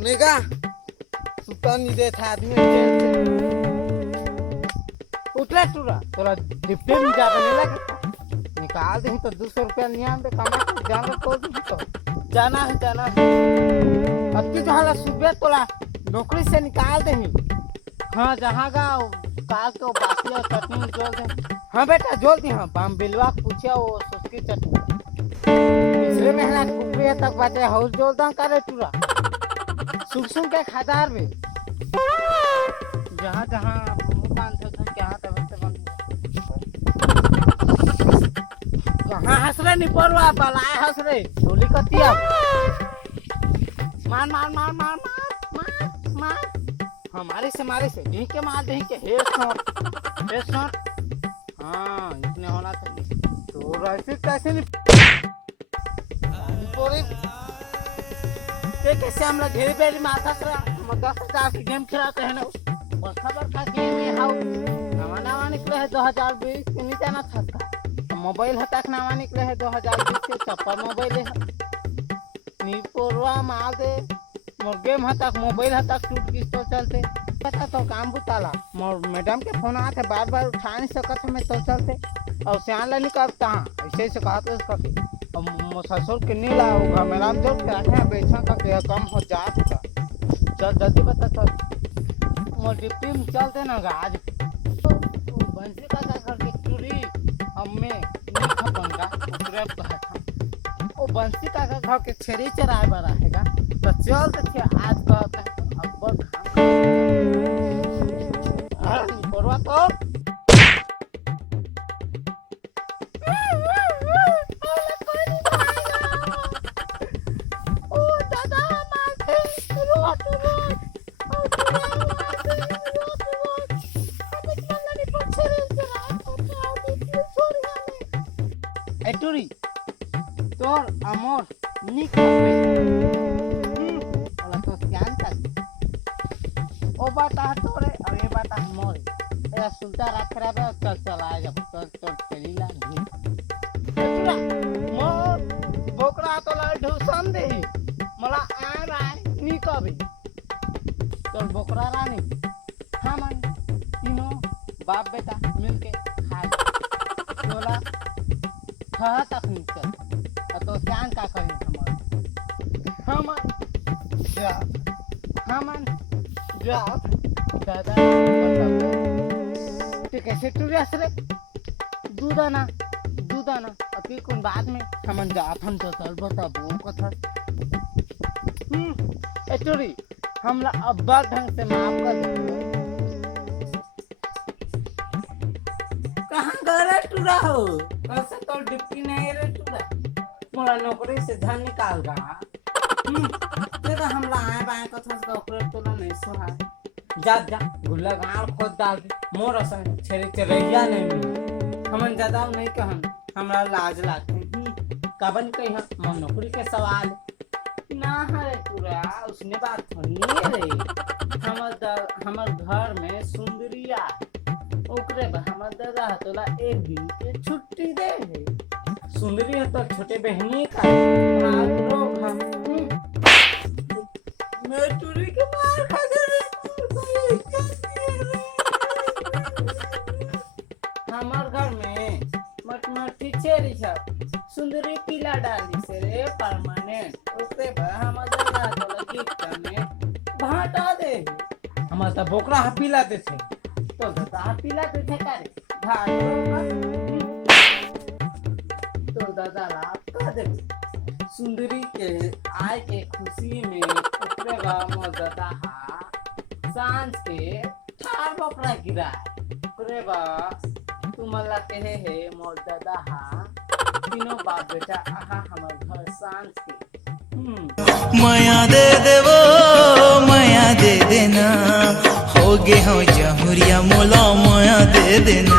सुनेगा सुता नहीं देता आदमी उठला टूरा तोरा डिप्टी में जा नहीं लगे निकाल दे तो 200 रुपया नियम पे कमा के जाना तो जाना है अति जो हाला सुबह तोरा नौकरी से निकाल दे। हाँ जहाँ का काल तो बासी और चटनी जोड़ दे। हाँ बेटा जोड़ दी। हाँ बाम बिलवा पूछे वो सुस्की चटनी पिछले महीना कुपड़े तक बाटे हाउस जोड़ दा करे टूरा सुन के खादार में जहाँ जहाँ मुकान थे क्या तब कहाँ हंस रहे नहीं परवा बलाए हंस रहे ढोली कतिया मार मार मार मार मार मार हमारे से मारे से यहीं के मार दे के हे सर हाँ इतने होना चाहिए तो ऐसे कैसे नहीं पूरी ये कैसे हम लोग घेरे बेरी माथा से हम 10,000 की गेम खेलते हैं ना खबर का गेम है हाउ नवा निकले है 2020 के नीचे ना था मोबाइल हटाक नवा निकले है 2020 के चप्पल मोबाइल है नीपोरवा मार दे मोर गेम हटाक मोबाइल हटाक टूट किस तो चलते पता तो काम बुताला मोर मैडम के फोन आते बार उठा नहीं सकत मैं तो चलते और सियान ला नहीं करता ऐसे से कहते करके अब ससुर के नहीं लाऊंगा मैडम जो क्या बेचा का के कम हो जात का चल जल्दी बता चल मोर डिप्टी में चलते ना आज बंसी का करके चूड़ी हमें नहीं खपन का उतरे कहा वो बंसी का घर के छेरी चराए बड़ा हैगा तो चल तो आज कहता है अब परवा तो एटुरी तोर अमोर निक वाला तो ध्यान तक ओ बात आ तोरे और ये बात हमोरे ए सुलता रख रहा है चल चला जब चल चलीला एटुरा मोर बोकरा तो ला ढूसन दे मला आ रहा निक अभी चल बोकरा रानी हम तीनों बाप बेटा मिलके खा तोला हाँ तक निकल तो ध्यान का करें हम दादा तो कैसे टूरियस रे दूधाना अति कौन बाद में हम जात हम तो चल बता वो कथा एटोरी हमला अब्बा ढंग से माफ कर दे कहाँ गए टूरा हो कैसे तो डिप्टी नहीं रे टूरा मोला नौकरी से धन निकाल रहा तेरा हमला आए बाएं कथा से ओकरे तोला नहीं सोहा जा गुल्ला गांव खोद डाल दे मोर असन छेरे चरैया नहीं मिली हमन ज्यादा नहीं कहन हमरा लाज लागते कबन कही हम नौकरी के सवाल ना है टूरा उसने बात थोड़ी रे हमर घर में सुंदरिया ओकरे हमर दादा तोला एक दिन के छुट्टी दे सुंदरी है तो छोटे बहनी का मैं टूरी के मार खा हमार घर में मटमटी छेरी सब सुंदरी पीला डाली से रे परमानेंट ओकरे हमर दादा तोला गिफ्ट में भाटा दे हमर त बोकरा पीला दे थे तो दादा पीला दे थे करे तो दादा लाभ कर दे सुंदरी के आय के खुशी में ओकरे मोर दादा सांझ के 4 बोकरा गिरा ओकरे तुमला कहे है मोर दादा तीनों बाप बेटा आहा हमर घर सांझ के माया दे देवो माया दे देना हो गे हो जहुरिया मोला माया दे देना।